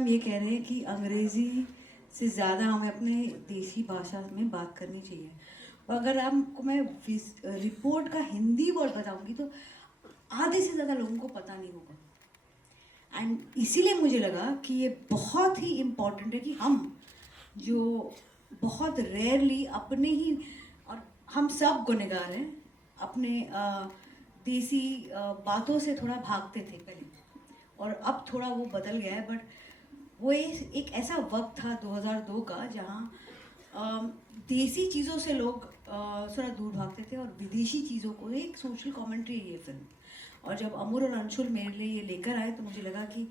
हम ये कह रहे हैं कि अंग्रेज़ी से ज़्यादा हमें अपने देसी भाषा में बात करनी चाहिए। और अगर हमको मैं रिपोर्ट का हिंदी वर्ड बताऊंगी तो आधे से ज़्यादा लोगों को पता नहीं होगा। एंड इसीलिए मुझे लगा कि ये बहुत ही इम्पोर्टेंट है कि हम जो बहुत रेयरली अपने ही, और हम सब गुनहगार हैं, अपने देसी बातों से थोड़ा भागते थे पहले, और अब थोड़ा वो बदल गया है। बट वो एक ऐसा वक्त था 2002 का जहाँ देसी चीज़ों से लोग थोड़ा दूर भागते थे और विदेशी चीज़ों को, एक सोशल कमेंट्री है ये फिल्म। और जब अमूर और अंशुल मेरे लिए ये लेकर आए तो मुझे लगा कि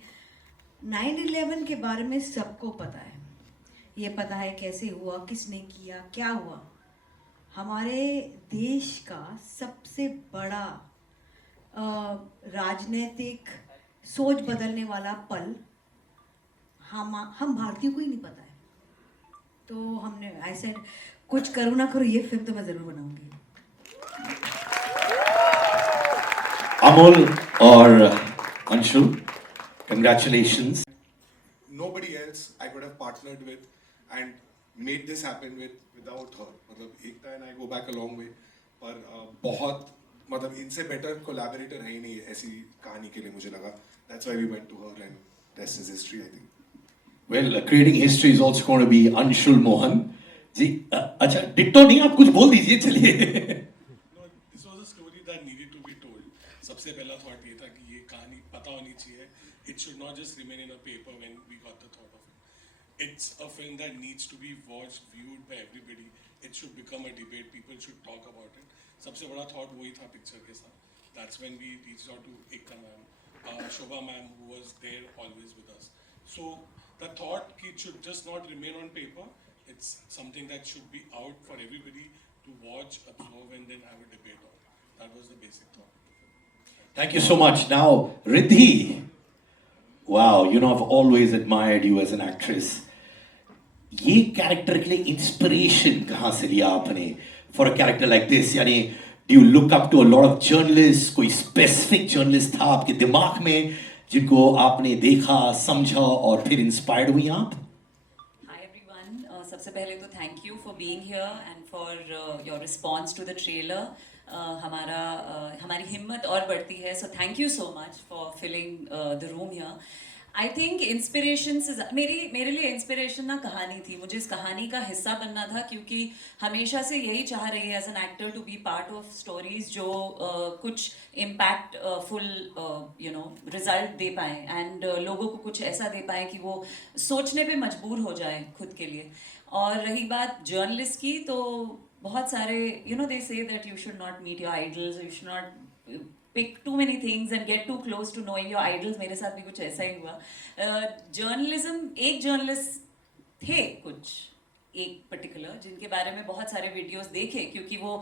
9/11 के बारे में सबको पता है, ये पता है कैसे हुआ, किसने किया, क्या हुआ। हमारे देश का सबसे बड़ा राजनीतिक सोच बदलने वाला पल हम भारतीयों को ही नहीं पता है। तो हमने ऐसे कुछ करो ना करो ये फिल्म तो मैं जरूर बनाऊंगी। Amol or Anshul, congratulations. Nobody else I could have partnered with and made this happen without her. मतलब एकता and I go back a long way, पर बहुत मतलब इनसे better collaborator है ही नहीं ऐसी कहानी के लिए मुझे लगा. That's why we went to her and rest is history I think. Well, creating history is also going to be Anshul Mohan. जी अच्छा डिक्टो नहीं, आप कुछ बोल दीजिए चलिए. No, this was a story that needed to be told. सबसे पहला thought ये था कि ये कहानी पता होनी चाहिए. It should not just remain in a paper when we got the thought of it. It's a film that needs to be watched, viewed by everybody. It should become a debate. People should talk about it. सबसे बड़ा thought वही था picture के साथ. That's when we reached out to Ekta ma'am, Shobha ma'am, who was there always with us. So the thought it should just not remain on paper. It's something that should be out for everybody to watch, absorb, and then have a debate on. That was the basic thought. Thank you so much. Now, Riddhi. Wow, you know, I've always admired you as an actress. ये character के लिए inspiration कहाँ से लिया आपने for a character like this? यानी do you look up to a lot of journalist? कोई specific journalist था आपके दिमाग में जिनको आपने देखा, समझा और फिर इंस्पायर्ड हुई आप? सबसे पहले तो thank you for being here and for your response to the trailer. हमारी हिम्मत और बढ़ती है, so thank you so much for filling the room here. I think inspiration से मेरे लिए इंस्पिरेशन ना कहानी थी. मुझे इस कहानी का हिस्सा बनना था क्योंकि हमेशा से यही चाह रही है as an actor to be part of stories जो कुछ इम्पैक्ट फुल रिजल्ट दे पाएँ एंड लोगों को कुछ ऐसा दे पाएँ कि वो सोचने पे मजबूर हो जाए खुद के लिए. और रही बात जर्नलिस्ट की, तो बहुत सारे they say that you should not meet your idols, you should not pick too many things and get too close to knowing your idols. मेरे साथ भी कुछ ऐसा ही हुआ. जर्नलिज्म, एक जर्नलिस्ट थे कुछ एक पर्टिकुलर जिनके बारे में बहुत सारे वीडियोस देखे क्योंकि वो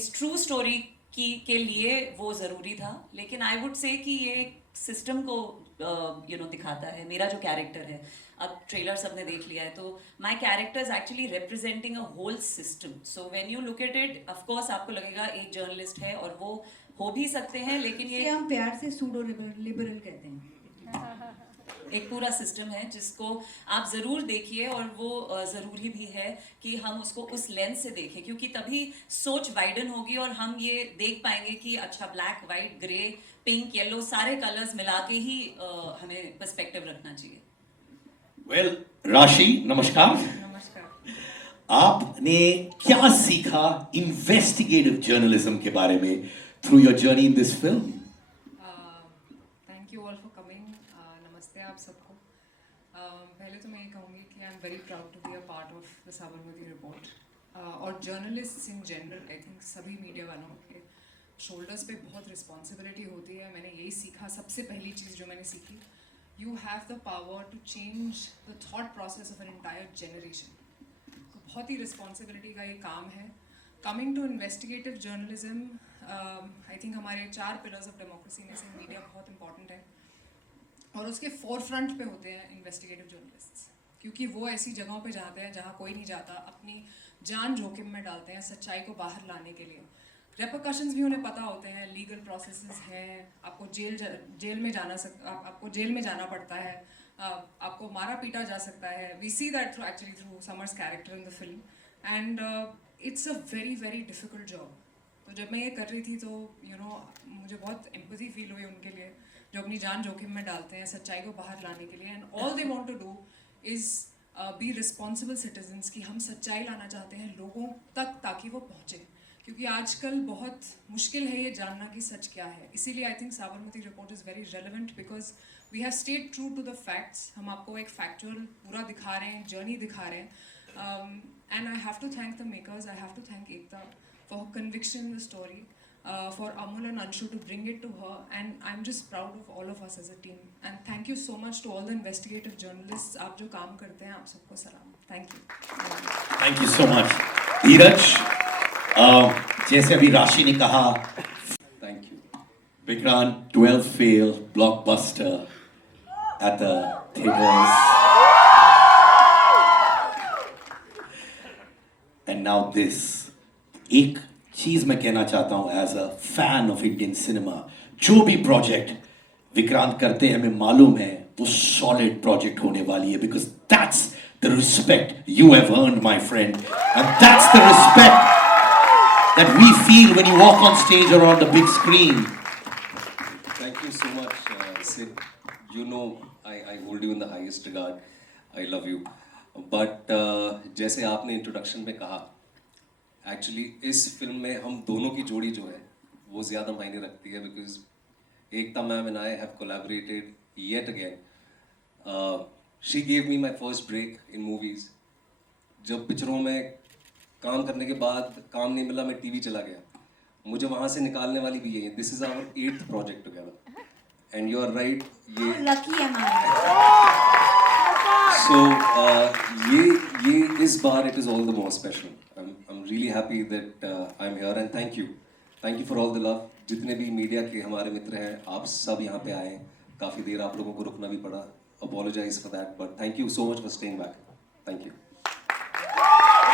इस ट्रू स्टोरी के लिए वो ज़रूरी था. लेकिन आई वुड से कि ये सिस्टम को दिखाता है. मेरा जो कैरेक्टर है, अब ट्रेलर सबने देख लिया है, तो my character is actually representing a whole system. So when you look at it, of course आपको लगेगा एक जर्नलिस्ट है और वो हो भी सकते हैं, लेकिन ये हम प्यार से सूडो लिबरल कहते हैं. एक पूरा सिस्टम है जिसको आप ज़रूर देखिए और वो ज़रूरी भी है कि हम उसको उस लेंस से देखें क्योंकि तभी सोच वाइडन होगी और हम ये देख पाएंगे कि अच्छा black, white, grey, pink, yellow सारे कलर्स मिला के ही हमें पर्सपेक्टिव रखना चाहिए. वेल, राशि नमस्कार. नमस्कार. आपने क्या सीखा इन्वेस्टिगेटिव जर्नलिज्म के बारे में through your journey in this film? Thank you all for coming. नमस्ते आप सबको. पहले तो मैं ये कहूँगी कि I am very proud to be a part of the Sabarmati report. और journalist in general, I think सभी मीडिया वालों के शोल्डर्स पे बहुत रिस्पॉन्सिबिलिटी होती है. मैंने यही सीखा. सबसे पहली चीज़ जो मैंने सीखी, you have the power to change the thought process of an entire generation. तो बहुत ही रिस्पॉन्सिबिलिटी का ये काम है. Coming to investigative journalism, I think हमारे 4 पिलर्स ऑफ डेमोक्रेसी में से मीडिया बहुत इंपॉर्टेंट है और उसके फोर फ्रंट पे होते हैं इन्वेस्टिगेटिव जर्नलिस्ट्स क्योंकि वो ऐसी जगहों पे जाते हैं जहाँ कोई नहीं जाता, अपनी जान जोखिम में डालते हैं सच्चाई को बाहर लाने के लिए. रेपरकशंस भी उन्हें पता होते हैं, लीगल प्रोसेसेस हैं, आपको जेल में जाना पड़ता है, आपको मारा पीटा जा सकता है. We see that through Samar's character in the film, and it's a very very difficult job. तो जब मैं ये कर रही थी तो मुझे बहुत एम्पैथी फील हुई उनके लिए जो अपनी जान जोखिम में डालते हैं सच्चाई को बाहर लाने के लिए. And all they want to do is be responsible citizens कि हम सच्चाई लाना चाहते हैं लोगों तक ताकि वो पहुँचे, क्योंकि आजकल बहुत मुश्किल है ये जानना कि सच क्या है. इसीलिए I think Sabarmati report is very relevant because we have stayed true to the facts. हम आपको एक फैक्चुअल पूरा दिखा रहे हैं, जर्नी दिखा रहे हैं. And I have to thank the makers, I have to thank Ekta for her conviction in the story, for Amul and Anshu to bring it to her, and I'm just proud of all of us as a team. And thank you so much to all the investigative journalists. आप जो काम करते हैं आप सबको सलाम. Thank you. Thank you so much Dheeraj. जैसे अभी राशि ने कहा, Thank you. Vikrant 12 fail blockbuster at the theaters, and now this. एक चीज मैं कहना चाहता हूं as a fan of Indian cinema, जो भी प्रोजेक्ट विक्रांत करते हैं हमें मालूम है वो सॉलिड प्रोजेक्ट होने वाली है, because that's the respect you have earned my friend, and that's the respect that we feel when you walk on stage और on the big screen. Thank you so much, Sid. You know, I hold you in the highest regard. I love you. But जैसे आपने introduction में कहा, actually इस film में हम दोनों की जोड़ी जो है वो ज़्यादा मायने रखती है, because Ekta ma'am and I have collaborated yet again. She gave me my first break in movies. जब पिक्चरों में काम करने के बाद काम नहीं मिला, मैं टीवी चला गया. मुझे वहाँ से निकालने वाली भी यही है. This is our 8th project together, and you are right. ये लकी है मैम. So ये इस बार it is all the more special. I'm really happy that I'm here, and thank you for all the love. जितने भी media के हमारे मित्र हैं, आप सब यहाँ पे आए. काफ़ी देर आप लोगों को रुकना भी पड़ा. Apologize for that, but thank you so much for staying back. Thank you.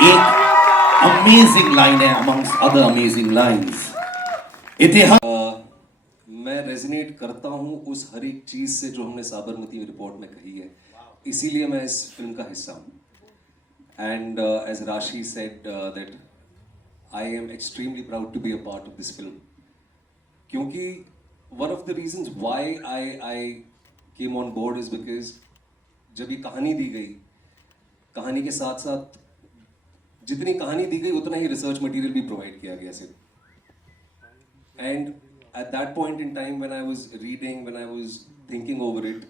एक अमेजिंग लाइन है amongst other amazing lines. इतिहास मैं रेजोनेट करता हूँ उस हर एक चीज़ से जो हमने साबरमती रिपोर्ट में कही है, इसीलिए मैं इस फिल्म का हिस्सा हूँ. And as Rashi said that I am extremely proud to be a part of this film, क्योंकि one of the reasons why I came on board is because जब ये कहानी दी गई, कहानी के साथ साथ जितनी कहानी दी गई उतना ही रिसर्च मटेरियल भी प्रोवाइड किया गया सिर्फ. And at that point in time when I was reading, when I was thinking over it,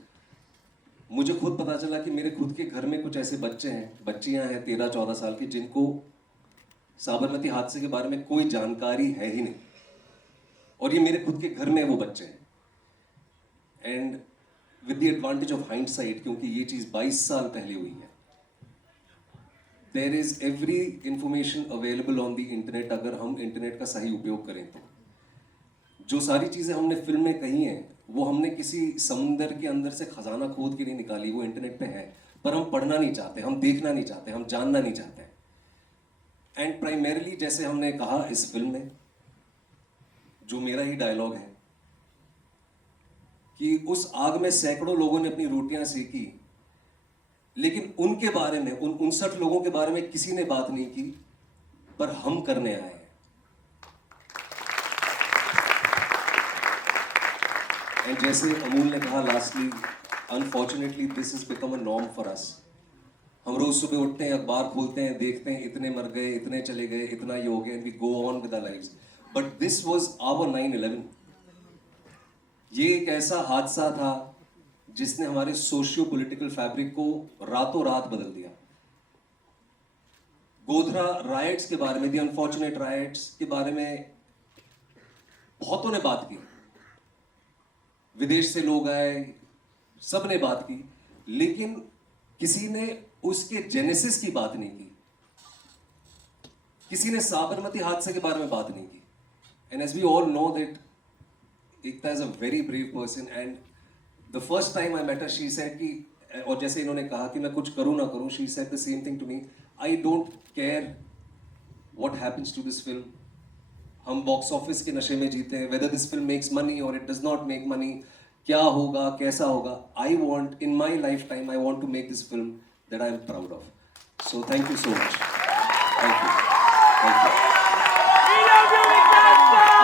मुझे खुद पता चला कि मेरे खुद के घर में कुछ ऐसे बच्चे हैं, बच्चियां हैं 13-14 साल की, जिनको साबरमती हादसे के बारे में कोई जानकारी है ही नहीं, और ये मेरे खुद के घर में वो बच्चे हैं. And with the advantage of hindsight, क्योंकि ये चीज़ 22 साल पहले हुई है, there is every information available on the internet. अगर हम इंटरनेट का सही उपयोग करें तो जो सारी चीज़ें हमने फिल्म में कही हैं वो हमने किसी समुंदर के अंदर से खजाना खोद के नहीं निकाली. वो इंटरनेट पे है, पर हम पढ़ना नहीं चाहते, हम देखना नहीं चाहते, हम जानना नहीं चाहते. एंड प्राइमरीली जैसे हमने कहा इस फिल्म में, जो मेरा ही डायलॉग है कि उस आग में सैकड़ों लोगों ने अपनी रोटियां सेकी, लेकिन उनके बारे में, उन 59 लोगों के बारे में किसी ने बात नहीं की, पर हम करने आए हैं. एंड जैसे अमूल ने कहा lastly, unfortunately this is become a norm for us. हम रोज सुबह उठते हैं, अखबार खोलते हैं, देखते हैं इतने मर गए, इतने चले गए, इतना ये हो गया, and we go on with our lives. But this was our 9/11. ये एक ऐसा हादसा था जिसने हमारे सोशियो पॉलिटिकल फैब्रिक को रातों रात बदल दिया. गोधरा राइट्स के बारे में, द अनफॉर्चुनेट राइट्स के बारे में बहुतों ने बात की, विदेश से लोग आए, सब ने बात की, लेकिन किसी ने उसके जेनेसिस की बात नहीं की, किसी ने साबरमती हादसे के बारे में बात नहीं की. And as we all know that Ekta is a very brave person, and the first time I met her she said कि, और जैसे इन्होंने कहा कि मैं कुछ करूं ना करूं, she said the same thing to me, I don't care what happens to this film. हम बॉक्स ऑफिस के नशे में जीते हैं, whether this film makes money और it does not make money, क्या होगा, कैसा होगा. I want in my lifetime, I want to make this film that I am proud of. So thank you so much. Thank you. Thank you.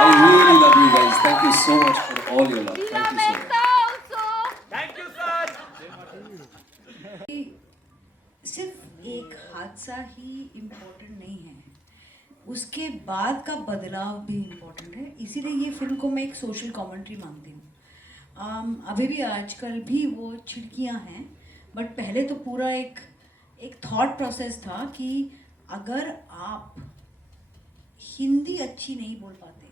I really love you guys. Thank you so much for all your love. Thank you so much. सिर्फ एक हादसा ही important नहीं है, उसके बाद का बदलाव भी इम्पोर्टेंट है. इसीलिए ये फिल्म को मैं एक सोशल कमेंट्री मानती हूँ. अभी भी आजकल भी वो छिड़कियाँ हैं, बट पहले तो पूरा एक थॉट प्रोसेस था कि अगर आप हिंदी अच्छी नहीं बोल पाते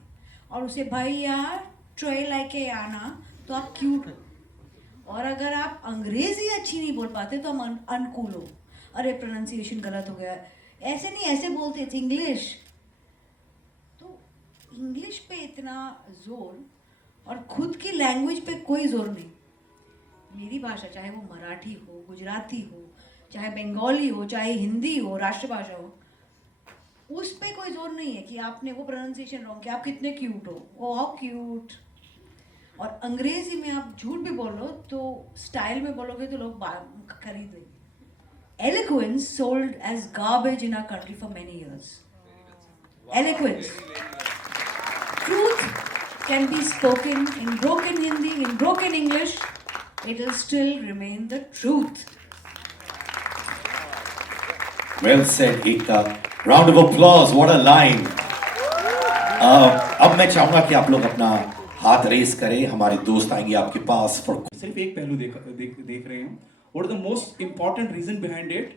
और उसे भाई यार ट्रे लेके आना तो आप क्यूट हो, और अगर आप अंग्रेजी अच्छी नहीं बोल पाते तो हम अनकूल हो, अरे प्रोनाउंसिएशन गलत हो गया, ऐसे नहीं ऐसे बोलते थे इंग्लिश. तो इंग्लिश पे इतना जोर और खुद की लैंग्वेज पे कोई जोर नहीं. मेरी भाषा चाहे वो मराठी हो, गुजराती हो, चाहे बंगाली हो, चाहे हिंदी हो, राष्ट्रभाषा हो, उस पे कोई जोर नहीं है कि आपने वो प्रोनाउंसिएशन रॉन्ग किया, आप कितने क्यूट हो, ओ हाउ क्यूट. और अंग्रेजी में आप झूठ भी बोलो तो स्टाइल में बोलोगे तो लोग खरीद लेंगे. Eloquence sold as garbage in our country for many years. Eloquence. Truth can be spoken in broken Hindi, in broken English. It will still remain the truth. Well said, Ekta. Round of applause. What a line. अब मैं चाहूंगा कि आप लोग अपना हाथ race करें. हमारे दोस्त आएंगे आपके पास फॉर. सिर्फ एक पहलू देख रहे हैं. What is the most important reason behind it?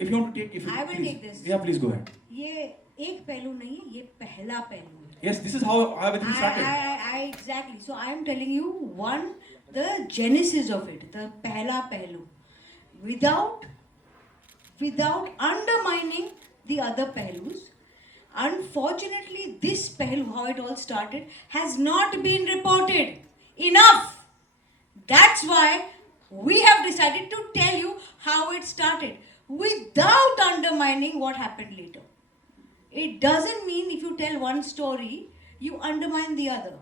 If you want to take, I will take this. Yeah, please go ahead. ये एक पहलू नहीं है, ये पहला पहलू है. Yes, this is how everything started. I exactly. So I am telling you the genesis of it, the पहला पहलू, without undermining the other pehlus. Unfortunately, this pehlu, how it all started, has not been reported enough. That's why we have decided to tell you how it started without undermining what happened later. It doesn't mean if you tell one story, you undermine the other.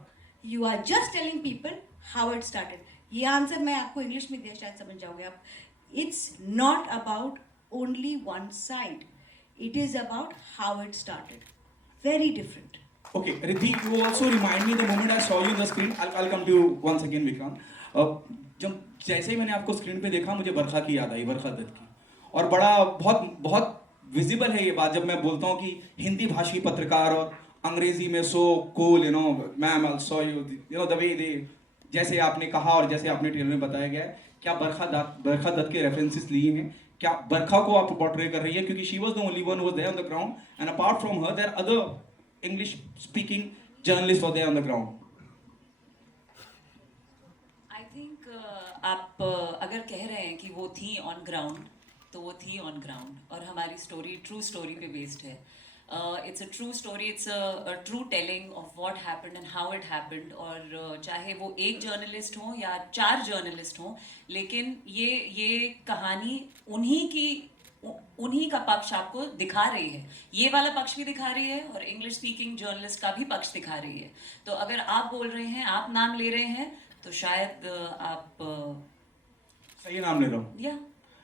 You are just telling people how it started. ये answer मैं आपको English में दिया, शायद समझ जाओगे आप. It's not about only one side. It is about how it started. Very different. Okay, Riddhi, you also remind me the moment I saw you on the screen. I'll come to you once again, Vikrant. जब जैसे ही मैंने आपको screen पे देखा, मुझे बरखा की याद आई, बरखा दत्त की. और बहुत विजिबल है ये बात जब मैं बोलता हूँ कि हिंदी भाषी पत्रकार और अंग्रेजी में so cool, you know ma'am I saw you, you know the way they, जैसे आपने कहा और जैसे आपने ट्रेलर में बताया गया है. क्या बरखा दत्त के रेफरेंसेस लिए हैं? क्या बरखा को आप पोर्ट्रे कर रही है? क्योंकि she was the only one who was there on the ground, and apart from her there other English speaking journalist were there on the ground. I think आप अगर कह रहे हैं कि वो थी ऑन ग्राउंड, तो वो थी ऑन ग्राउंड, और हमारी स्टोरी ट्रू स्टोरी पे बेस्ड है. It's a true story, it's a true telling of what happened and how it happened. और चाहे वो एक जर्नलिस्ट हो या 4 जर्नलिस्ट हो, लेकिन ये कहानी उन्हीं का पक्ष आपको दिखा रही है. ये वाला पक्ष भी दिखा रही है और इंग्लिश स्पीकिंग जर्नलिस्ट का भी पक्ष दिखा रही है. तो अगर आप बोल रहे हैं, आप नाम ले रहे हैं, तो शायद आप सही नाम ले रहा हूँ. या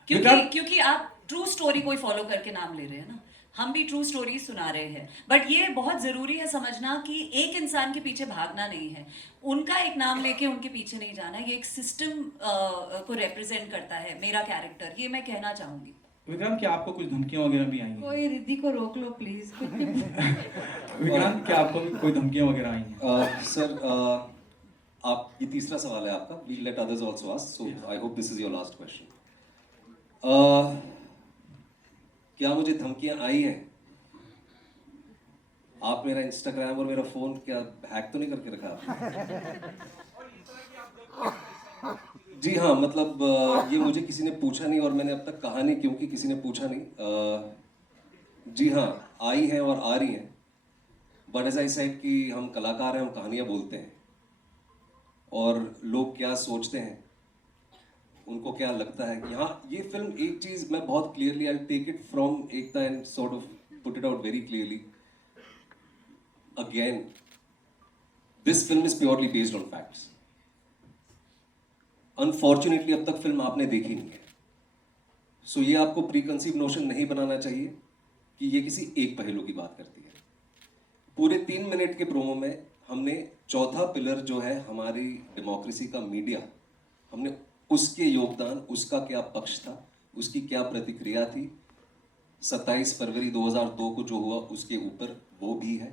क्योंकि आप ट्रू स्टोरी कोई फॉलो करके नाम ले रहे हैं ना. हम भी ट्रू स्टोरी सुना रहे हैं, बट ये बहुत ज़रूरी है समझना कि एक इंसान के पीछे भागना नहीं है, उनका एक नाम लेके उनके पीछे नहीं जाना. ये एक सिस्टम को रिप्रेजेंट करता है मेरा कैरेक्टर, ये मैं कहना चाहूँगी. विक्रांत, क्या आपको कुछ धमकियां वगैरह भी आई हैं? कोई रिद्धि को रोक लो प्लीज. विक्रांत, क्या आपको कोई धमकियां वगैरह आई हैं? सर, आप ये तीसरा सवाल है आपका. We'll let others also ask, so I hope this is your last question. क्या मुझे धमकियां आई हैं? आप मेरा इंस्टाग्राम और मेरा फोन क्या हैक तो नहीं करके रखा आपने? जी हाँ, मतलब ये मुझे किसी ने पूछा नहीं और मैंने अब तक कहा नहीं क्योंकि किसी ने पूछा नहीं. जी हाँ, आई हैं और आ रही हैं. बट एज आई सेड कि हम कलाकार हैं, हम कहानियाँ बोलते हैं, और लोग क्या सोचते हैं, उनको क्या लगता है. यहाँ ये फिल्म, एक चीज़ मैं बहुत clearly, I take it from Ekta and sort of put it out very clearly. Again, this film is purely based on facts. Unfortunately अब तक फिल्म आपने देखी नहीं है, सो ये आपको प्री कंसीव नोशन नहीं बनाना चाहिए कि ये किसी एक पहलू की बात करती है। पूरे 3 मिनट के प्रोमो में हमने चौथा पिलर जो है हमारी डेमोक्रेसी का, मीडिया, हमने उसके योगदान, उसका क्या पक्ष था, उसकी क्या प्रतिक्रिया थी, 27 फरवरी 2002 को जो हुआ उसके ऊपर वो भी है।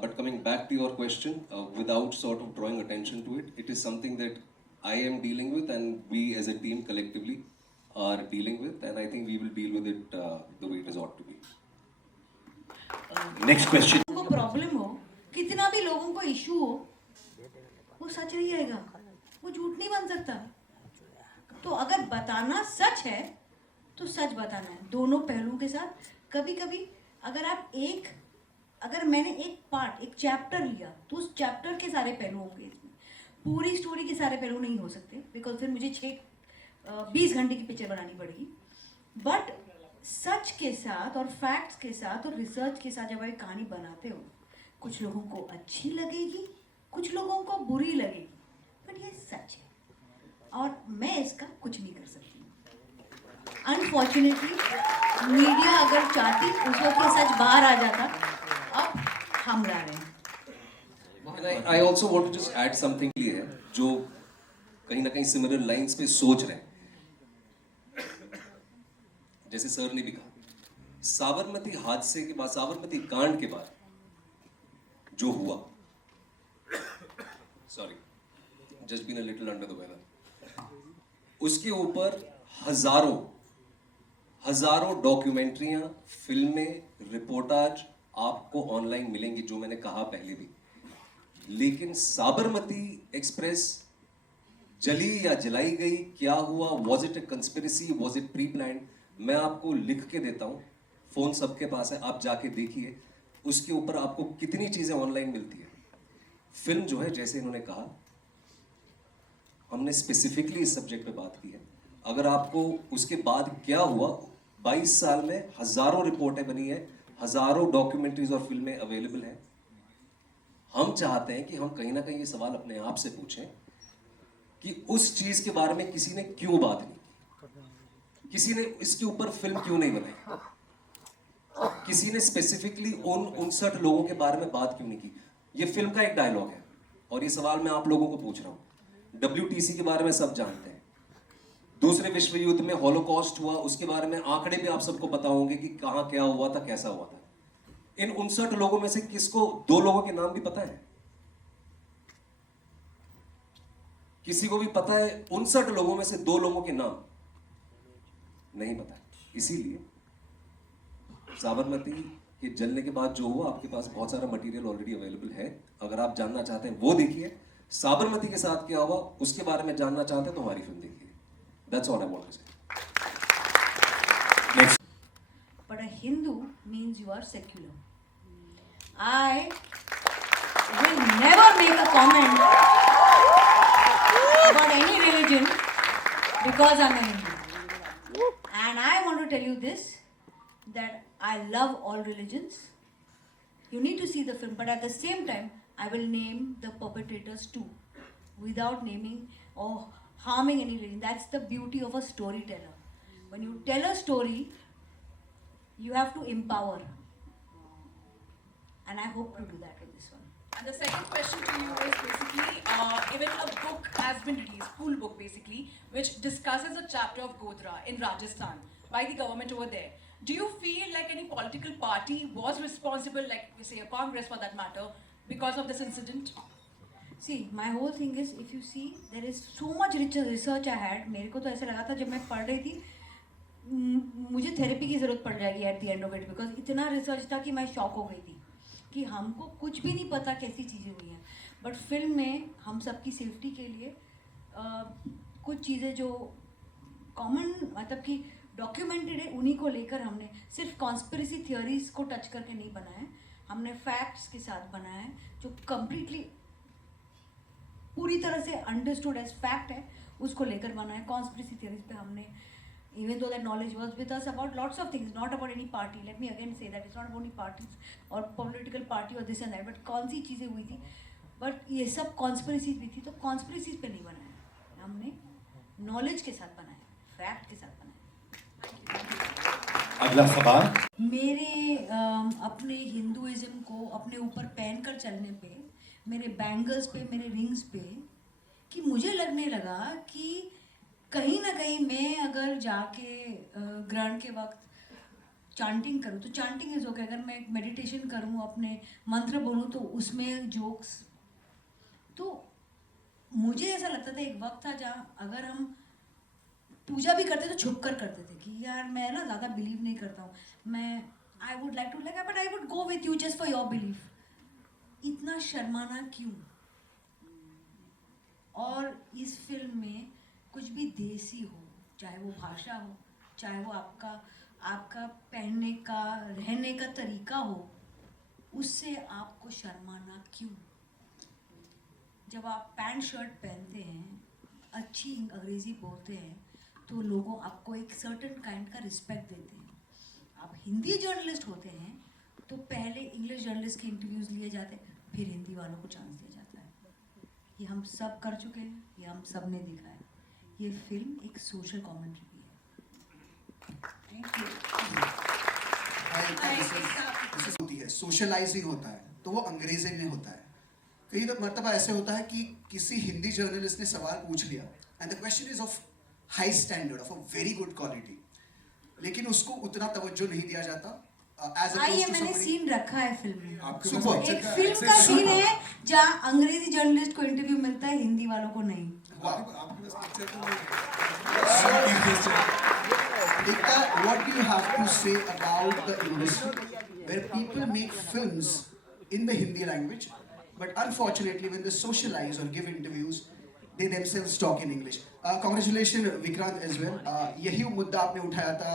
But coming back to your question, without sort of drawing attention to it, it is something that I am dealing with and we as a team collectively are dealing with, and I think we will deal with it the way it is ought to be. Next question. को problem हो, कितना भी लोगों को issue हो, वो सच नहीं रहेगा, वो झूठ नहीं बन सकता। तो अगर बताना सच है तो सच बताना है, दोनों पहलुओं के साथ। कभी कभी अगर मैंने एक पार्ट, एक चैप्टर लिया तो उस चैप्टर के सारे पहलू होंगे इसमें, पूरी स्टोरी के सारे पहलू नहीं हो सकते, बिकॉज फिर मुझे 20 घंटे की पिक्चर बनानी पड़ेगी। बट सच के साथ और फैक्ट्स के साथ और रिसर्च के साथ जब आप एक कहानी बनाते हो, कुछ लोगों को अच्छी लगेगी, कुछ लोगों को बुरी लगेगी, बट ये सच है और मैं इसका कुछ नहीं कर सकती। अनफॉर्चुनेटली मीडिया अगर चाहती उस वक्त ये सच बाहर आ जाता, अब हम ला रहे हैं। And I also want to just add something है जो कहीं ना कहीं सिमिलर लाइंस पे सोच रहे हैं। जैसे सर ने भी कहा, साबरमती हादसे के बाद, साबरमती कांड के बाद जो हुआ, sorry, just been a little under the weather, उसके ऊपर हजारों डॉक्यूमेंट्रियां, फिल्में, रिपोर्टाज आपको ऑनलाइन मिलेंगी, जो मैंने कहा पहले भी। लेकिन साबरमती एक्सप्रेस जली या जलाई गई, क्या हुआ, was it A conspiracy, was it pre planned, मैं आपको लिख के देता हूं, फोन सबके पास है, आप जाके देखिए, उसके ऊपर आपको कितनी चीजें ऑनलाइन मिलती है। फिल्म जो है, जैसे इन्होंने कहा, हमने स्पेसिफिकली इस सब्जेक्ट पे बात की है। अगर आपको उसके बाद क्या हुआ, 22 साल में हजारों रिपोर्टें बनी है, हजारों डॉक्यूमेंट्रीज और फिल्में अवेलेबल हैं। हम चाहते हैं कि हम कहीं ना कहीं ये सवाल अपने आप से पूछें कि उस चीज के बारे में किसी ने क्यों बात नहीं की, किसी ने इसके ऊपर फिल्म क्यों नहीं बनाई, किसी ने स्पेसिफिकली उन 59 लोगों के बारे में बात क्यों नहीं की। ये फिल्म का एक डायलॉग है और ये सवाल मैं आप लोगों को पूछ रहा हूं। WTC के बारे में सब जानते हैं, दूसरे विश्व युद्ध में हॉलोकॉस्ट हुआ, उसके बारे में आंकड़े भी आप सबको पता होंगे कि कहां क्या हुआ था, कैसा हुआ था। इन 59 लोगों में से किसको 2 लोगों के नाम भी पता है? किसी को भी पता है 59 लोगों में से 2 लोगों के नाम नहीं पता। इसीलिए साबरमती के जलने के बाद जो हुआ, आपके पास बहुत सारा मटेरियल ऑलरेडी अवेलेबल है। अगर आप जानना चाहते हैं वो देखिए, साबरमती के साथ क्या हुआ उसके बारे में जानना चाहते हैं तो हमारी फिल्म देखिए। That's all I want to say. Next. But a Hindu means you are secular. I will never make a comment about any religion because I'm a Hindu. And I want to tell you this, that I love all religions. You need to see the film, but at the same time, I will name the perpetrators too, without naming or harming any religion. That's the beauty of a storyteller. When you tell a story, you have to empower. And I hope to do that with this one. And the second question to you is basically, even a book has been released, school book basically, which discusses a chapter of Godhra in Rajasthan by the government over there. Do you feel like any political party was responsible, like say a Congress for that matter, because of this incident? See, my whole thing is, if you see, there is so much research I had. मेरे को तो ऐसा लगा था जब मैं पढ़ रही थी, मुझे थेरेपी की ज़रूरत पड़ जाएगी at the end of it, because इतना रिसर्च था कि मैं शॉक हो गई थी कि हमको कुछ भी नहीं पता कैसी चीज़ें हुई हैं। बट फिल्म में हम सबकी सेफ्टी के लिए कुछ चीज़ें जो कॉमन, मतलब कि डॉक्यूमेंटेड है, उन्हीं को लेकर हमने सिर्फ कॉन्स्पिरेसी थियोरीज को टच करके नहीं बनाया है, हमने फैक्ट्स के साथ बनाया है जो कंप्लीटली पूरी तरह से अंडरस्टूड एज फैक्ट है, उसको लेकर बना है। कॉन्स्पिरेसी थियरीज पे हमने, even though that knowledge was with us about lots of things, not about any party, let me again say that it's not about any parties or political party or this and that, but कौन सी चीज़ें हुई थी, but ये सब conspiracies भी थी, तो conspiracies पे नहीं बनाया। हमने नॉलेज के साथ बनाया, फैक्ट के साथ बनाया। अगला सवाल। मेरे अपने हिंदुइज्म को अपने ऊपर पहन कर चलने पे, मेरे बैंगल्स पे, मेरे रिंग्स पे, कि मुझे लगने लगा कि कहीं ना कहीं मैं अगर जाके ग्रहण के वक्त चांटिंग करूँ तो चांटिंग इज ओके, अगर मैं मेडिटेशन करूँ, अपने मंत्र बोलूँ तो उसमें जोक्स। तो मुझे ऐसा लगता था, एक वक्त था जहाँ अगर हम पूजा भी करते तो छुप कर करते थे कि यार मैं ना ज़्यादा बिलीव नहीं करता हूँ, मैं I would like to like but I would go with you just for your belief. इतना शर्माना क्यों? और इस फिल्म में कुछ भी देसी हो, चाहे वो भाषा हो, चाहे वो आपका पहनने का, रहने का तरीका हो, उससे आपको शर्माना क्यों? जब आप पैंट शर्ट पहनते हैं, अच्छी अंग्रेज़ी बोलते हैं, तो लोगों आपको एक सर्टेन काइंड का रिस्पेक्ट देते हैं। आप हिंदी जर्नलिस्ट होते हैं तो पहले इंग्लिश जर्नलिस्ट के इंटरव्यूज़ लिए जाते हैं, फिर हिंदी वालों को चांस दिया जाता है। ये हम सब कर चुके हैं, ये हम सब ने देखा है। ये फिल्म एक सोशल कमेंट्री भी है। Thank you. होती है, सोशलाइजिंग होता है, तो वो अंग्रेजी में होता है। कई मरतबा ऐसे होता है कि किसी हिंदी जर्नलिस्ट ने सवाल पूछ लिया and the question is of high standard, of a very good quality, लेकिन उसको उतना तवज्जो नहीं दिया जाता। आइए, मैंने सीन रखा है फिल्म में। सुपर। एक फिल्म का सीन है जहाँ अंग्रेजी जर्नलिस्ट को इंटरव्यू मिलता है, हिंदी वालों को नहीं। आपके पास पिक्चर तो नहीं। Ekta, what do you have to say about the industry where people make films in the Hindi language, but unfortunately when they socialize or give interviews, they themselves talk in English? Congratulations Vikrant as well. यही मुद्दा आपने उठाया था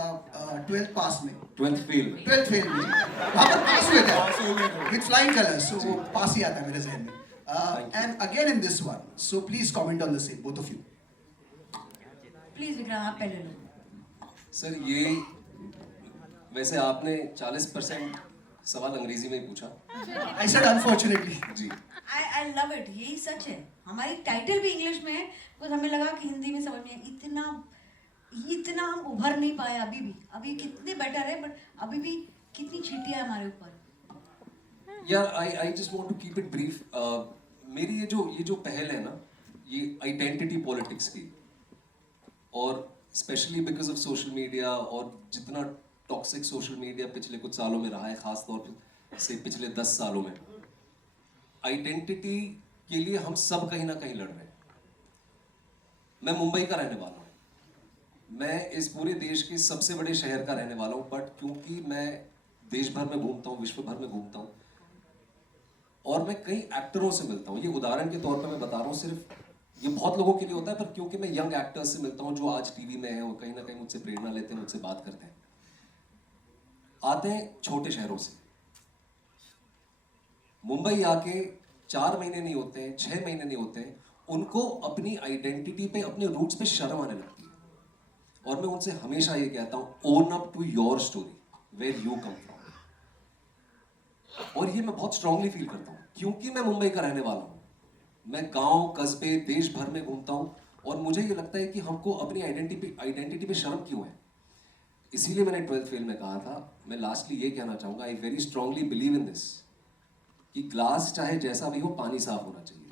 12th पास में, 12th fail में। 12th fail में वहाँ पर पास हुए थे with flying colors, so वो पास ही आता है मेरे जहन में। And again in this one, so please comment on the same, both of you. Please Vikram, आप पहले लो। सर ये वैसे आपने 40% सवाल अंग्रेजी में ही पूछा। I said unfortunately. Ji. I love it, यही सच है। हमारी टाइटल भी इंग्लिश में है, तो हमें लगा कि हिंदी में समझ में इतना हम उभर नहीं पाए अभी भी। अभी कितने बेटर है, बट अभी भी कितनी चींटियां हमारे ऊपर। यार I just want to keep it brief. मेरी ये जो पहल है ना, ये आइडेंटिटी पॉलिटिक्स की, और specially because of social media, और जितना टॉक्सिक सोशल मीडिया पिछले कुछ सालों में रहा है, खास तौर से पिछले 10 सालों में, आइडेंटिटी के लिए हम सब कहीं ना कहीं लड़ रहे हैं। मैं मुंबई का रहने वाला हूँ, मैं इस पूरे देश के सबसे बड़े शहर का रहने वाला हूँ, बट क्योंकि मैं देश भर में घूमता हूँ, विश्व भर में घूमता हूँ, और मैं कई एक्टरों से मिलता हूँ। ये उदाहरण के तौर पर मैं बता रहा हूँ, सिर्फ ये बहुत लोगों के लिए होता है, पर क्योंकि मैं यंग एक्टर्स से मिलता हूँ जो आज टीवी में है, वो कहीं ना कहीं मुझसे प्रेरणा लेते हैं, मुझसे बात करते हैं, आते हैं छोटे शहरों से। मुंबई आके 4 महीने नहीं होते हैं, 6 महीने नहीं होते हैं, उनको अपनी आइडेंटिटी पे, अपने रूट्स पे शर्म आने लगती है। और मैं उनसे हमेशा ये कहता हूँ, own up to your story where you come from. और ये मैं बहुत स्ट्रांगली फील करता हूँ, क्योंकि मैं मुंबई का रहने वाला हूँ। मैं गांव, कस्बे, देश भर में घूमता हूँ, और मुझे ये लगता है कि हमको अपनी आइडेंटिटी पे शर्म क्यों है। इसीलिए मैंने 12th फेल में कहा था। मैं लास्टली ये कहना चाहूँगा, I very strongly believe in this, कि ग्लास चाहे जैसा भी हो, पानी साफ होना चाहिए।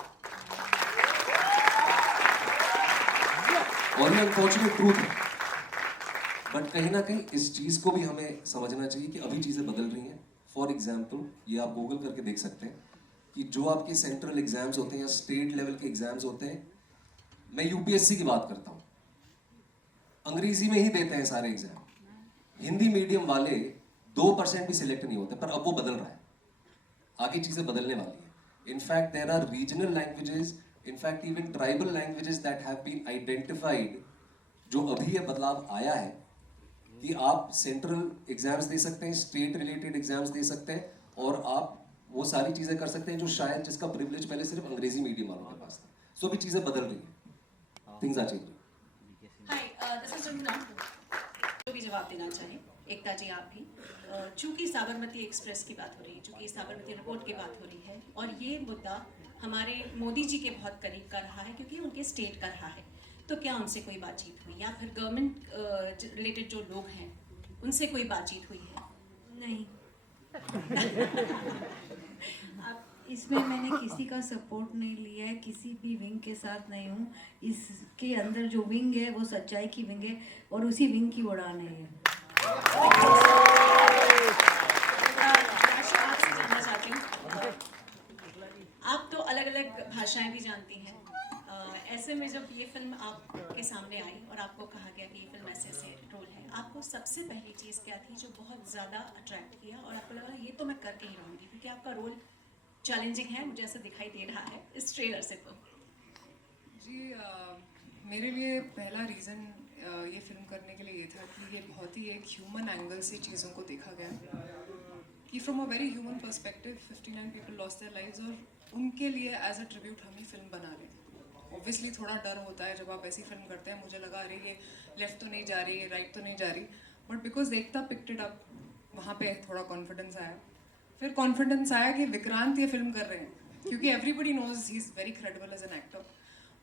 और ये अनफॉर्चुनेट ट्रूथ है, बट कहीं ना कहीं इस चीज़ को भी हमें समझना चाहिए कि अभी चीज़ें बदल रही हैं। फॉर एग्जाम्पल, ये आप गूगल करके देख सकते हैं कि जो आपके सेंट्रल एग्जाम्स होते हैं या स्टेट लेवल के एग्जाम्स होते हैं, मैं यूपीएससी की बात करता हूँ, अंग्रेजी में ही देते हैं सारे एग्जाम। हिंदी मीडियम वाले 2% भी सिलेक्ट नहीं होते, पर अब वो बदल रहा है, आगे चीज़ें बदलने वाली हैं। In fact there are regional languages, in fact even tribal languages that have been identified, जो अभी ये बदलाव आया है कि आप सेंट्रल एग्जाम्स दे सकते हैं, स्टेट रिलेटेड एग्जाम्स दे सकते हैं, और आप वो सारी चीज़ें कर सकते हैं जो शायद जिसका प्रिविलेज पहले सिर्फ अंग्रेजी मीडियम वालों के पास था। सो अभी चीज़ें बदल रही हैं, things are changing. Hi, this is Ranjana. जो भी जवाब देना चाहें, एकता जी आप भी। चूंकि साबरमती एक्सप्रेस की बात हो रही है, चूंकि साबरमती रिपोर्ट की बात हो रही है, और ये मुद्दा हमारे मोदी जी के बहुत करीब का रहा है, क्योंकि उनके स्टेट का रहा है। तो क्या उनसे कोई बातचीत हुई, या फिर गवर्नमेंट रिलेटेड जो लोग हैं उनसे कोई बातचीत हुई है? नहीं। अब इसमें मैंने किसी का सपोर्ट नहीं लिया है, किसी भी विंग के साथ नहीं हूँ। इसके अंदर जो विंग है वो सच्चाई की विंग है और उसी विंग की उड़ान है ये। आपसे जानना चाहती हूँ, आप तो अलग अलग भाषाएं भी जानती हैं, ऐसे में जब ये फिल्म आपके सामने आई और आपको कहा गया कि ये फिल्म ऐसे ऐसे रोल है, आपको सबसे पहली चीज़ क्या थी जो बहुत ज़्यादा अट्रैक्ट किया और आपको लगा ये तो मैं करके ही रहूँगी, क्योंकि आपका रोल चैलेंजिंग है, मुझे ऐसा दिखाई दे रहा है इस ट्रेलर से? तो जी मेरे लिए पहला रीज़न ये फिल्म करने के लिए ये था कि ये बहुत ही एक ह्यूमन एंगल से चीज़ों को देखा गया, कि from a very human perspective 59 people lost their lives, और उनके लिए एज अ ट्रिब्यूट हम ही फिल्म बना रहे थे। ऑब्वियसली थोड़ा डर होता है जब आप ऐसी फिल्म करते हैं, मुझे लगा अरे ये लेफ्ट तो नहीं जा रही, ये राइट तो नहीं जा रही, but because Ekta picked it up, वहाँ पे थोड़ा कॉन्फिडेंस आया। फिर कॉन्फिडेंस आया कि विक्रांत ये फिल्म कर रहे हैं, क्योंकि everybody knows he is very credible as an actor.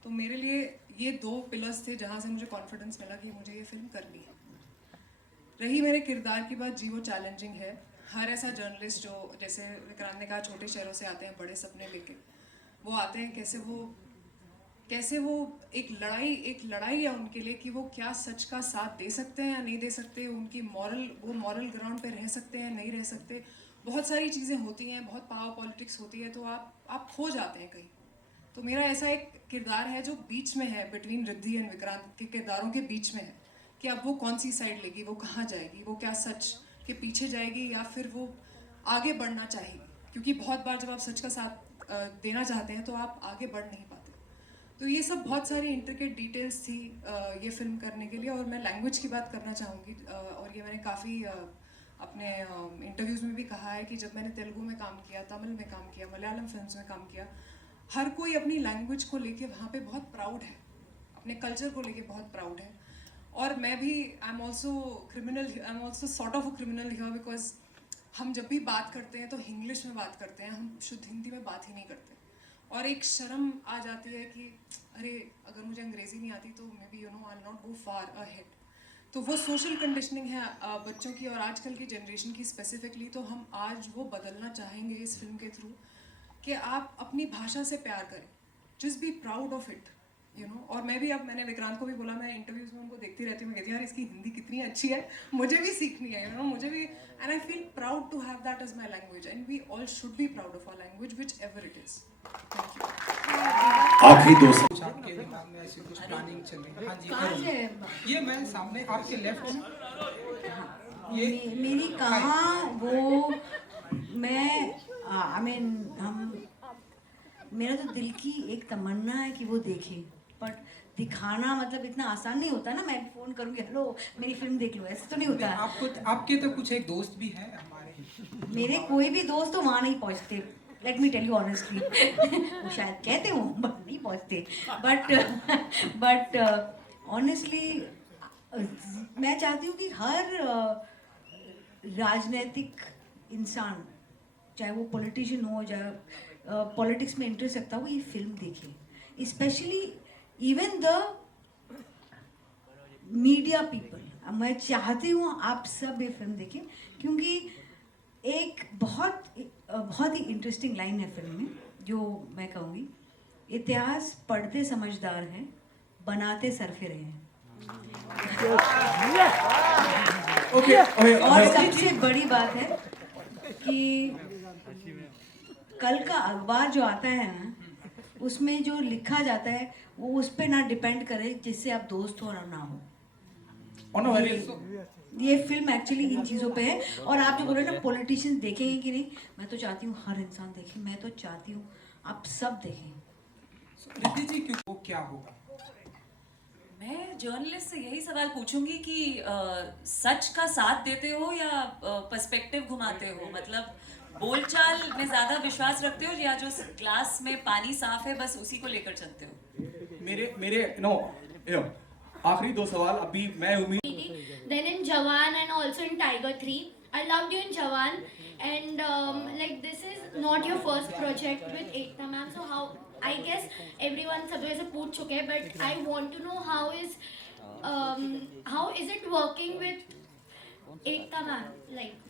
तो मेरे लिए ये 2 पिलर्स थे जहाँ से मुझे कॉन्फिडेंस मिला कि मुझे ये फिल्म करनी है। रही मेरे किरदार की बात, जी वो चैलेंजिंग है। हर ऐसा जर्नलिस्ट जो, जैसे विक्रांत ने कहा, छोटे शहरों से आते हैं बड़े सपने लेके, वो आते हैं कैसे वो एक लड़ाई है उनके लिए कि वो क्या सच का साथ दे सकते हैं या नहीं दे सकते, उनकी मॉरल ग्राउंड पे रह सकते हैं नहीं रह सकते। बहुत सारी चीज़ें होती हैं, बहुत पावर पॉलिटिक्स होती है, तो आप खो जाते हैं कहीं। तो मेरा ऐसा एक किरदार है जो बीच में है, बिटवीन रिद्धि एंड विक्रांत के किरदारों के बीच में है, कि अब वो कौन सी साइड लेगी, वो कहाँ जाएगी, वो क्या सच के पीछे जाएगी या फिर वो आगे बढ़ना चाहेगी। क्योंकि बहुत बार जब आप सच का साथ देना चाहते हैं तो आप आगे बढ़ नहीं पाते। तो ये सब बहुत सारी इंट्रिकेट डिटेल्स थी ये फिल्म करने के लिए। और मैं लैंग्वेज की बात करना चाहूँगी, और ये मैंने काफ़ी अपने इंटरव्यूज़ में भी कहा है कि जब मैंने तेलुगु में काम किया, तमिल में काम किया, मलयालम फिल्म्स में काम किया, हर कोई अपनी लैंग्वेज को लेके वहाँ पे बहुत प्राउड है, अपने कल्चर को लेके बहुत प्राउड है। और मैं भी I am also sort of a criminal here, because हम जब भी बात करते हैं तो इंग्लिश में बात करते हैं, हम शुद्ध हिंदी में बात ही नहीं करते। और एक शर्म आ जाती है कि अरे अगर मुझे अंग्रेज़ी नहीं आती तो maybe I not go far ahead. तो वो सोशल कंडीशनिंग है बच्चों की और आजकल की जनरेशन की स्पेसिफिकली। तो हम आज वो बदलना चाहेंगे इस फिल्म के थ्रू, कि आप अपनी भाषा से प्यार करें, just be proud of it, you know. और मैं भी, अब मैंने विक्रांत को भी बोला, मैं इंटरव्यूज में उनको देखती रहती हूँ, मैं कहती हूँ यार इसकी हिंदी कितनी अच्छी है, मुझे भी सीखनी है, यू नो, मुझे भी। And I feel proud to have that as my language, and we all should be proud of our language whichever it is. Thank you. आखिरी 2 आपके दिमाग में ऐसी कुछ प्लानिंग चल रही है? हाँ जी, कहाँ से? ये मैं सामने आपके लेफ्ट ये मेरी कहाँ वो, मैं आई मीन मेरा तो दिल की एक तमन्ना है कि वो देखें, बट दिखाना मतलब इतना आसान नहीं होता ना। मैं फ़ोन करूँगी, हेलो मेरी फिल्म देख लो, ऐसे तो नहीं होता है। आपके तो कुछ एक दोस्त भी हैं हमारे। मेरे कोई भी दोस्त तो वहाँ नहीं पहुँचते, let me tell you honestly. वो शायद कहते हो बट नहीं पहुँचते। बट ऑनेस्टली मैं चाहती हूँ कि हर राजनीतिक इंसान, चाहे वो पॉलिटिशियन हो, चाहे पॉलिटिक्स में इंटरेस्ट रखता हो, ये फिल्म देखे। Specially even the media people. मैं चाहती हूँ आप सब ये फिल्म देखें, क्योंकि एक बहुत ही इंटरेस्टिंग लाइन है फिल्म में जो मैं कहूँगी, इतिहास पढ़ते समझदार हैं, बनाते सरफिरे हैं। और सबसे बड़ी बात है कि कल का अखबार जो आता है ना, उसमें जो लिखा जाता है वो उस पर ना डिपेंड करे जिससे आप दोस्त हो ना हो। ये फिल्म एक्चुअली इन चीज़ों पे है। और आप जो बोल रहे हैं ना पॉलिटिशियंस देखेंगे कि नहीं, मैं तो चाहती हूँ हर इंसान देखे, मैं तो चाहती हूँ आप सब देखें। रिद्धि जी, क्यों, वो क्या होगा? मैं जर्नलिस्ट से यही सवाल पूछूंगी कि सच का साथ देते हो या पर्सपेक्टिव घुमाते हो? मतलब बोलचाल में ज्यादा विश्वास रखते हो या जो ग्लास में पानी साफ है बस उसी को लेकर चलते हो? मेरे नो आखिरी 2 सवाल अभी मैं उम्मीद। Then in Jawan and also in Tiger 3, I loved you in Jawan, and like this is not your first project with Ekta ma'am. So how I guess everyone सब जगह से पूछ चुके हैं, but I want to know how is it working with Ekta ma'am, like.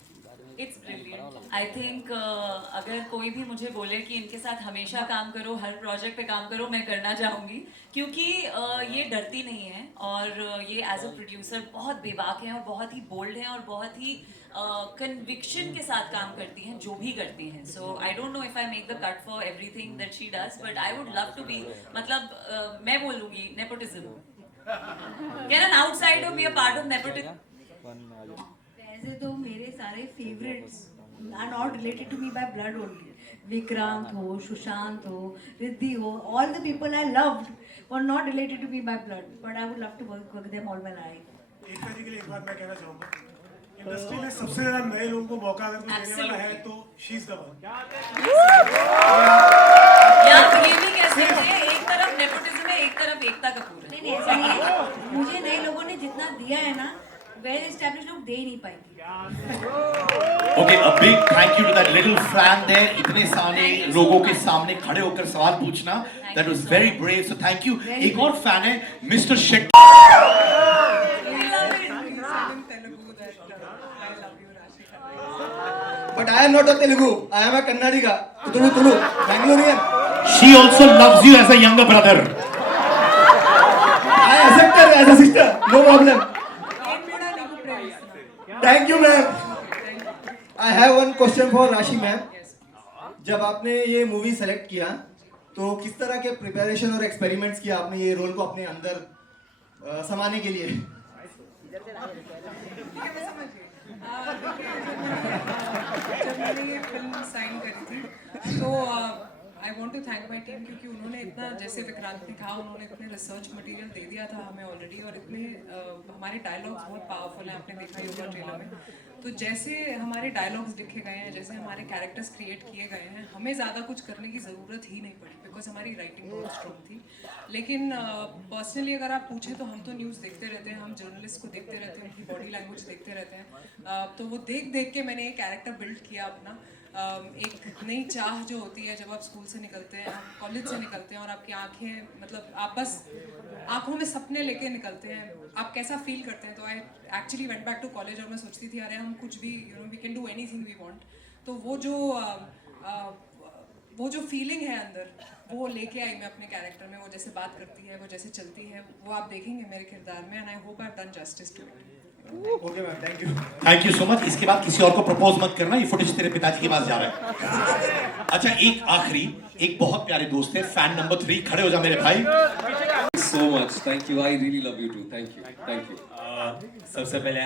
It's brilliant I think अगर कोई भी मुझे बोले कि इनके साथ हमेशा काम करो, हर प्रोजेक्ट पे काम करो, मैं करना चाहूँगी, क्योंकि ये डरती नहीं है और ये एज अ प्रोड्यूसर बहुत बेबाक हैं और बहुत ही बोल्ड हैं और बहुत ही कन्विक्शन के साथ काम करती हैं जो भी करती हैं. So I don't know if I make the cut for everything that she does, but I would love to be, मतलब मैं बोलूँगी nepotism. Can an outsider be a part of nepotism? वैसे तो मेरे सारे favourites are not related to me by blood only. Vikrant हो, सुशांत हो, रिद्धि हो, all the people I loved were not related to me by blood, but I would love to work with them all my life. एक के लिए एक बात मैं कहना चाहूँगा, इंडस्ट्री में सबसे ज्यादा नए लोगों को मौका अगर कोई देने वाला है तो शी इज द वन. यार ये भी कह सकते हैं, एक तरफ नेपोटिज्म है, एक तरफ एकता कपूर है. नहीं ऐसा नहीं है. मुझे नए लोगों ने जितना दिया है ना, वेल एस्टैब्लिश्ड लोग दे ही नहीं पाएंगे. Okay, a big thank you to that little fan there. इतने सारे लोगों के सामने खड़े होकर सवाल पूछना, that was very brave. So thank you. एक और फैन है, Mr. Shetty. But I am not a Telugu. I am a Kannadiga. Tulu, Bangalorean. She also loves you as a younger brother. I accept her as a sister. No problem. Thank you, ma'am. I have one question for Rashi ma'am. जब आपने ये movie select किया तो किस तरह के preparation और experiments किया आपने ये रोल को अपने अंदर समाने के लिए? जब मैंने ये फिल्म साइन करी थी तो I want to thank my team, क्योंकि उन्होंने इतना, जैसे विक्रांत ने कहा, उन्होंने इतने रिसर्च मटेरियल दे दिया था हमें ऑलरेडी, और इतने हमारे डायलॉग्स बहुत पावरफुल हैं, आपने देखा ही होगा ट्रेलर में. तो जैसे हमारे डायलॉग्स लिखे गए हैं, जैसे हमारे कैरेक्टर्स क्रिएट किए गए हैं, हमें ज़्यादा कुछ करने की ज़रूरत ही नहीं पड़ी, बिकॉज हमारी राइटिंग बहुत स्ट्रॉन्ग थी. लेकिन पर्सनली अगर आप पूछें तो हम तो न्यूज़ देखते रहते हैं, हम जर्नलिस्ट को देखते रहते हैं, उनकी बॉडी लैंग्वेज देखते रहते हैं. तो वो देख के मैंने एक कैरेक्टर बिल्ड किया अपना. एक नई चाह जो होती है जब आप स्कूल से निकलते हैं, आप कॉलेज से निकलते हैं और आपकी आंखें, मतलब आप बस आंखों में सपने लेके निकलते हैं, आप कैसा फील करते हैं. तो I actually went back to college और मैं सोचती थी अरे हम कुछ भी, you know, we can do anything we want. तो वो जो फीलिंग है अंदर, वो लेके आई मैं अपने कैरेक्टर में. वो जैसे बात करती है, वो जैसे चलती है, वो आप देखेंगे मेरे किरदार में, and I hope I have done justice to it. Okay ma'am, thank you. Thank you so much. इसके बाद किसी और को प्रपोज मत करना, ये फुटेज तेरे पिताजी के पास जा रहा है. अच्छा, एक आखिरी, एक बहुत प्यारे दोस्त है, फैन नंबर 3, खड़े हो जा मेरे भाई. So much, thank you. I really love you too. Thank you. सबसे पहले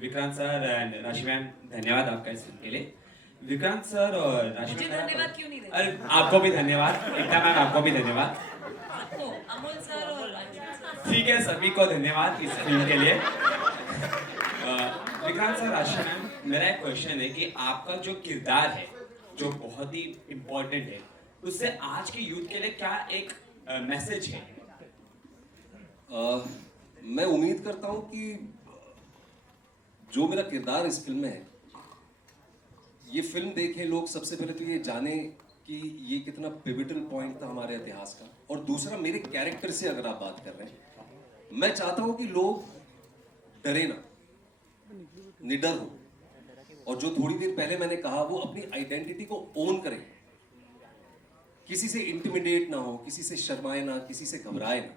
विक्रांत सर एंड राशि मैम, धन्यवाद आपका इस फिल्म के लिए. विक्रांत सर और राशि मुझे मैम, धन्यवाद क्यों नहीं देते? अरे आपको भी धन्यवाद. एकता मैम आपको भी धन्यवाद. आपको, अमोल सर और अंशुल सर. ठीक है, सभी को धन्यवाद इस फिल्म के लिए. विक्रांत सर, राशि मैम, मेरा एक क्वेश्चन है कि आपका जो किरदार है, जो बहुत ही इम्पोर्टेंट है, उससे आज के यूथ के लिए क्या एक मैसेज है? मैं उम्मीद करता हूँ कि जो मेरा किरदार इस फिल्म में है, ये फिल्म देखें लोग, सबसे पहले तो ये जाने कि ये कितना पिवटल पॉइंट था हमारे इतिहास का. और दूसरा, मेरे कैरेक्टर से अगर आप बात कर रहे हैं, मैं चाहता हूँ कि लोग डरे ना, निडर हो, और जो थोड़ी देर पहले मैंने कहा, वो अपनी आइडेंटिटी को ओन करें, किसी से इंटिमिडेट ना हो, किसी से शर्माए ना, किसी से घबराए ना.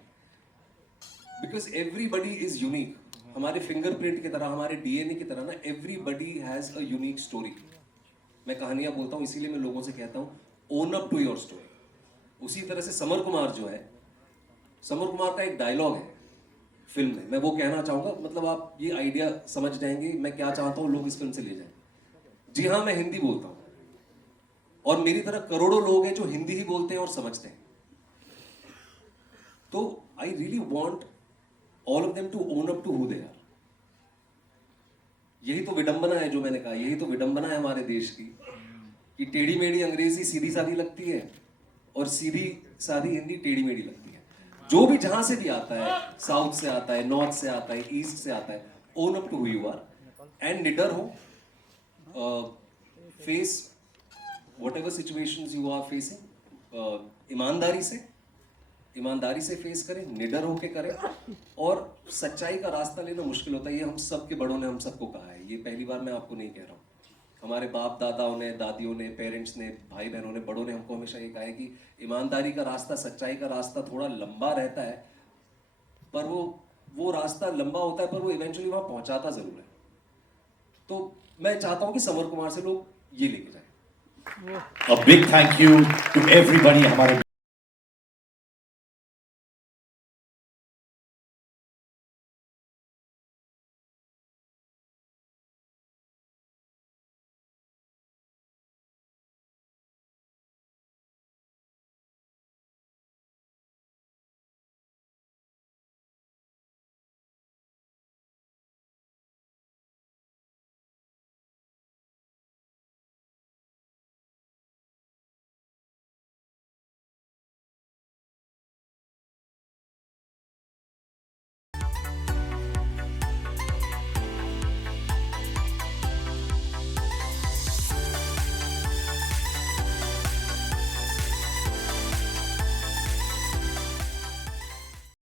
Because everybody is unique. हमारे फिंगरप्रिंट की तरह, हमारे डीएनए की तरह ना, everybody has a unique story. मैं कहानियां बोलता हूँ, इसीलिए मैं लोगों से कहता हूँ own up to your story. उसी तरह से समर कुमार जो है, समर कुमार का एक डायलॉग है फिल्म में, मैं वो कहना चाहूंगा. मतलब आप ये आइडिया समझ जाएंगे मैं क्या चाहता हूँ लोग इस फिल्म से ले जाएं. जी हाँ, मैं हिंदी बोलता हूँ, और मेरी तरह करोड़ों लोग हैं जो हिंदी ही बोलते हैं और समझते हैं. तो I really want all of them to own up to who they are. यही तो विडंबना है जो मैंने कहा, यही तो विडंबना है हमारे देश की, कि टेढ़ी मेढ़ी अंग्रेजी सीधी सादी लगती है और सीधी सादी हिंदी टेढ़ी मेढ़ी लगती है. जो भी जहां से भी आता है, साउथ से आता है, नॉर्थ से आता है, ईस्ट से आता है, own up to who you are and निडर हो. face whatever situations you are facing. ईमानदारी से फेस करें, निडर होके करें, और सच्चाई का रास्ता लेना मुश्किल होता है। ये हम सब के बड़ों ने हम सबको कहा है, ये पहली बार मैं आपको नहीं कह रहा हूँ। हमारे बाप दादाओं ने, दादियों ने, पेरेंट्स ने, भाई बहनों ने, बड़ों ने हमको हमेशा ये कहा है कि ईमानदारी का रास्ता, सच्चाई का रास्ता थोड़ा लंबा रहता है, पर वो रास्ता लंबा होता है, पर वो इवेंचुअली वहां पहुंचाता जरूर है। तो मैं चाहता हूं कि समर कुमार से लोग ये लेके जाएं। A big thank you to everybody हमारे